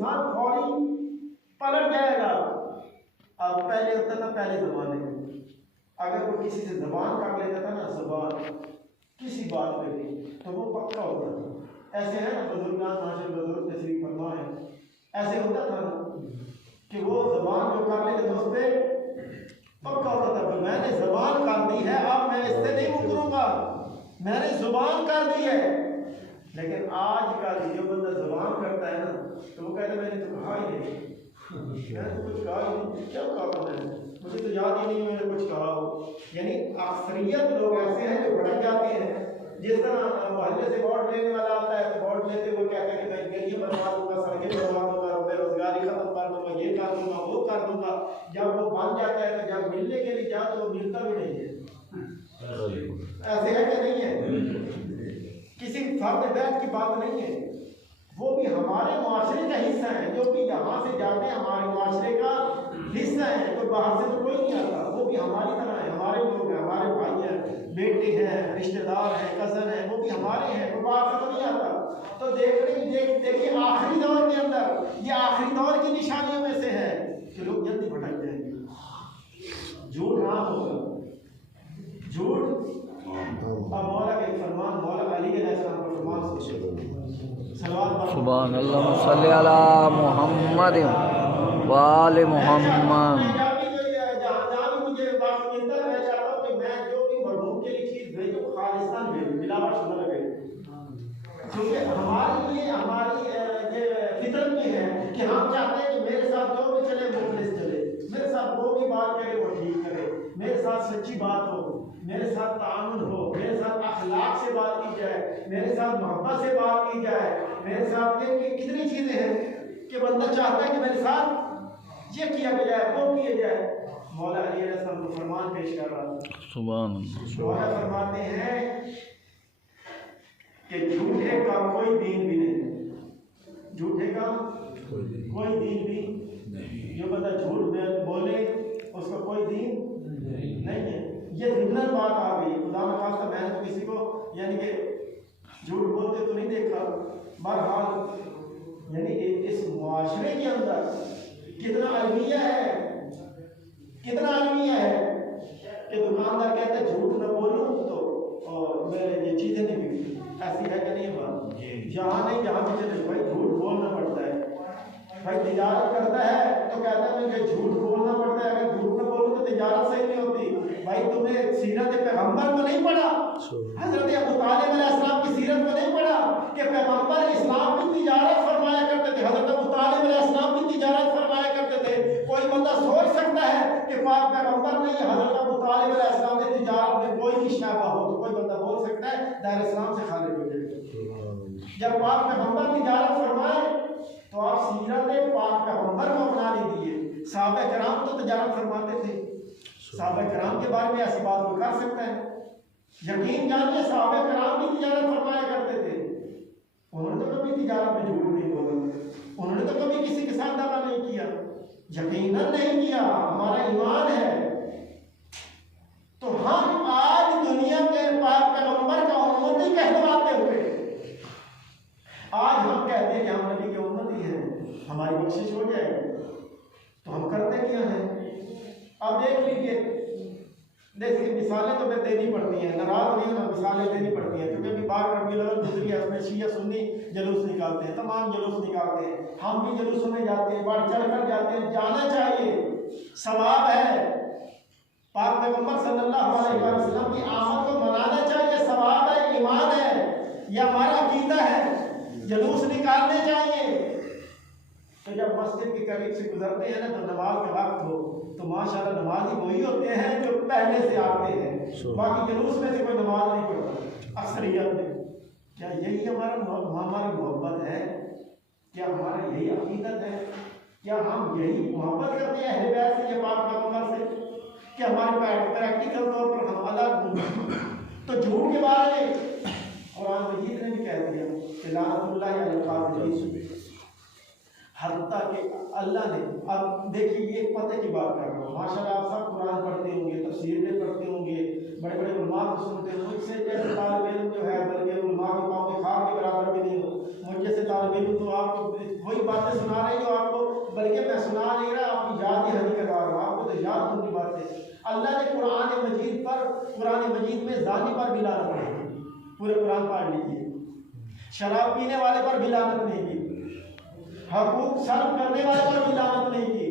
इंसान फौरी पलट जाएगा। अब पहले होता था, पहले ज़माने में अगर वो किसी से ज़बान काट लेता था ना, ज़बान किसी बात पे भी, तो वो पक्का होता था। ऐसे है ना बुजुर्गान माशा बुजुर्ग तशरीफ फरमा है, ऐसे होता था ना कि वो ज़बान जो कर लेते थे उस पर पक्का होता था कि मैंने ज़बान कर दी है, अब मैं इससे नहीं मुकरूंगा, मैंने ज़ुबान कर दी है। लेकिन आज का जो बंदा ज़ुबान करता है ना, तो वो कहता है मैंने तो कहा ही नहीं, मैंने तो कुछ कहा ही नहीं, क्या कहा मैंने, मुझे तो याद ही नहीं मैंने कुछ कहा हो। यानी अक्सरियत लोग ऐसे हैं जो भटक जाते हैं। जिस तरह मोहल्ले से वोट लेने वाला आता है तो वोट लेते हुए कहता है कि मैं गलियाँ बनवा दूंगा, सड़कें बनवा दूंगा, बेरोजगारी खत्म कर दूंगा, ये कर दूंगा, वो कर दूंगा। जब वो बन जाता है तो जब मिलने के लिए जाओ तो वो मिलता भी नहीं है। ऐसे है कि नहीं है? किसी फर्द बैत की बात नहीं है, वो भी हमारे माशरे का हिस्सा है। जो भी यहाँ से जाते हैं हमारे माशरे का हिस्सा है, कोई बाहर से तो कोई नहीं आता, वो भी हमारी तरह है, हमारे लोग हैं, हमारे भाई हैं, बेटे हैं, रिश्तेदार हैं, कज़न हैं, वो भी हमारे हैं, कोई बाहर से तो नहीं आता। तो देखिए आखिरी दौर के अंदर, ये आखिरी दौर की निशानियों में से है कि लोग जल्दी भटक जाएंगे, झूठ ना होगा, झूठ। अब मौला का एक फरमान, मौला अली अलैहिस्सलाम का फरमान सुनिए, सुभान अल्लाह सल्ली अला मुहम्मद व आले मुहम्मद। जहाँ भी मुझे वक्त मिलता है मैं चाहता हूँ कि मैं जो भी मरहूम के लिए चीज़ भेजूँ खालिस्तान भेजूँ, मिलावट न लगे। क्योंकि हमारे लिए हमारी ये फितरत में है कि हम चाहते हैं कि मेरे साथ जो भी चले मुखलिस चले, मेरे साथ वो भी बात करे वो ठीक करे, मेरे साथ सच्ची बात हो, मेरे साथ तामुन हो, मेरे साथ अखलाक से बात की जाए, मेरे साथ मोहब्बत से बात की जाए, मेरे साथ ये कितनी चीज़ें हैं कि बंदा चाहता है कि मेरे साथ ये किया जाए, वो किया जाए। मौला अली अलैहिस्सलाम को फरमान पेश कर रहा था, सुभान अल्लाह। मौला फरमाते हैं कि झूठे का कोई दीन भी नहीं, झूठे का कोई दीन भी नहीं। जो बंदा झूठ बोले उसका कोई दीन नहीं है। ये जिम्मत बात आ गई, खुदा न खास्ता मैंने तो किसी को यानी कि झूठ बोलते तो नहीं देखा। बहरहाल यानी इस मुआशरे के अंदर कितना अलमिया है, कितना अलमिया है कि दुकानदार कहते हैं झूठ न बोलूं तो और मेरे ये चीज़ें नहीं बिकती। ऐसी है कि नहीं बात? जहाँ नहीं जहाँ भी चले भाई झूठ बोलना पड़ता है। भाई तिजारत करता है तो कहता है मुझे झूठ बोलना पड़ता है, अगर झूठ न बोलूं तो तिजारत सही नहीं होती। भाई तुमने सीरत पैगंबर को नहीं पढ़ा, हजरत अबू तालिब अलैहिस्सलाम की सीरत को नहीं पढ़ा कि पैगंबर इस्लाम की तिजारत फरमाया करते थे, हजरत अबू तालिब अलैहिस्सलाम की तिजारत फरमाया करते थे। कोई बंदा सोच सकता है कि पाक पैगंबर ने हजरत अबू तालिब अलैहिस्सलाम ने तिजारत में कोई भी शाबा हो, तो कोई बंदा बोल सकता है दायर इस्लाम से खालिद हो जाएगा। जब पाक पैगंबर तिजारत फरमाए तो आप सीरत पाक पैगंबर को अपना लीजिए। सहाबा किराम तो तिजारत फरमाते थे, सहाबा किराम के बारे में ऐसी बात कोई कर सकता है? यकीन जानिए सहाबा किराम भी तिजारत फरमाया करते थे, उन्होंने तो कभी तिजारत में झूठ नहीं बोला, उन्होंने तो कभी किसी के साथ दगा नहीं किया, यकीनन नहीं किया। हमारा ईमान है। तो हम आज दुनिया के पाक पैगंबर का उम्मती कहलवाते हुए आज हम कहते हैं कि हम नबी के उम्मती हैं, हमारी बख्शिश हो जाए, तो हम करते क्या हैं? अब देख लीजिए, देखिए मिसालें तो मैं देनी पड़ती हैं, नाराज नहीं होना, मिसालें देनी पड़ती हैं क्योंकि अभी बार रबीउल अव्वल गुजरी है, उसमें शिया सुन्नी जुलूस निकालते हैं, तमाम जुलूस निकालते हैं, हम भी जुलूसों में जाते हैं, बढ़ चढ़ कर जाते हैं, जाना चाहिए, सवाब है। पाक पैगंबर सल्लल्लाहु अलैहि वसल्लम की आमद को मनाना चाहिए, सवाब है, ईमान है, यह हमारा अकीदा है, जुलूस निकालने चाहिए। तो जब मस्जिद के करीब से गुजरते हैं ना तो नमाज के वक्त हो तो माशाल्लाह नमाजी वही होते हैं जो पहले से आते हैं, बाकी जुलूस में से कोई नमाज नहीं पढ़ता अक्सरियत में। क्या यही हमारी मोहब्बत है? क्या हमारा यही अकीदत है? क्या हम यही मोहब्बत करते हैं अहले बैत से, ये पाक पैगंबर से? क्या हमारे प्रैक्टिकल तौर पर हम अलग? तो झूठ के बारे में कुरान मजीद ने भी कह दिया कि लानतुल्लाहि अलल काज़िबीन, हत्ता कि अल्लाह ने, अब देखिए एक पते की बात कर रहा हूँ, माशाल्लाह आप सब कुरान पढ़ते होंगे, तफसीरें पढ़ते होंगे, बड़े बड़े उलमा को सुनते हो, मुझसे जैसे तालिब इल्म जो है, बल्कि उलमा के पाँव में खाक के बराबर भी नहीं हो, मुझ जैसे तालिब इल्म तो आपको वही बातें सुना रहे जो आपको, बल्कि मैं सुना नहीं रहा, आपकी याद ही हदी करवा रहा हूँ, आपको तो याद होगी बातें। अल्लाह ने कुरान मजीद पर, कुरान मजीद में जानी पर भी लानत नहीं की, पूरे कुरान पढ़ लीजिए, शराब पीने वाले पर भी लानत नहीं की, हकूक सर्व करने वाले पर भी लानत नहीं की,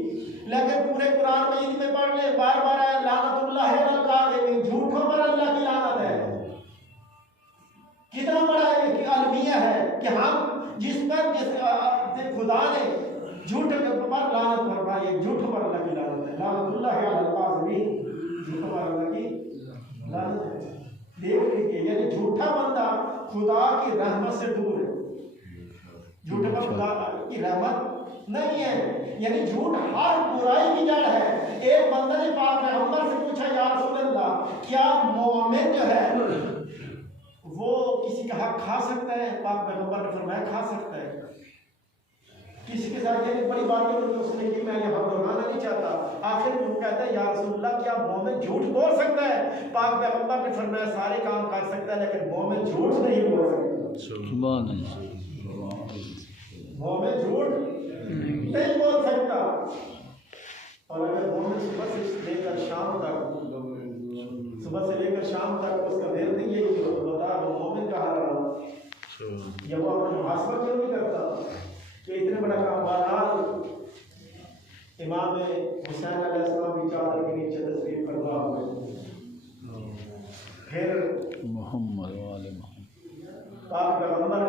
लेकिन पूरे कुरान मजीद में पढ़ ले बार बार आया लानतुल्लाह अलल काज़िबीन, झूठों पर अल्लाह की लानत है। कितना बड़ा एक अलमिया है कि हम जिस खुदा ने झूठ पर लानत फरमाई है, झूठ पर अल्लाह की लानत है, लानतुल्लाह अलल काज़िबीन, झूठ पर अल्लाह की लानत है। देख लीजिए, यानी झूठा बंदा खुदा की रहमत से दूर है, झूठ पर खुदा की रहमत नहीं है, यानी झूठ हर बुराई की जड़ है। एक बंदे ने पाक पैगंबर से पूछा, या रसूल अल्लाह, क्या मोमिन जो है वो किसी का हक खा सकता है? पाक पैगंबर ने फरमाया खा सकता है। किसी के साथ ये बड़ी बात है तो उसने की, मैं यहाँ दोहराना नहीं चाहता, आखिर वो कहता है, या रसूल अल्लाह, क्या मोमिन झूठ बोल सकता है? पाक पैगंबर ने फरमाया सारे काम कर सकता है, लेकिन मोमिन झूठ नहीं बोल सकता। मोमिन झूठ नहीं बोल सकता। और अगर मोमिन सुबह से लेकर शाम तक, सुबह से लेकर शाम तक उसका देर नहीं है कि तो बता वो मोमिन कहाँ रहा, या वो अपना मुहासबा क्यों नहीं करता कि इतने बड़ा काम। बहरहाल इमाम हुसैन अलैहिस्सलाम की चादर के नीचे तस्वीर फरमा हुए, फिर मोहम्मद वाले पाक पैगंबर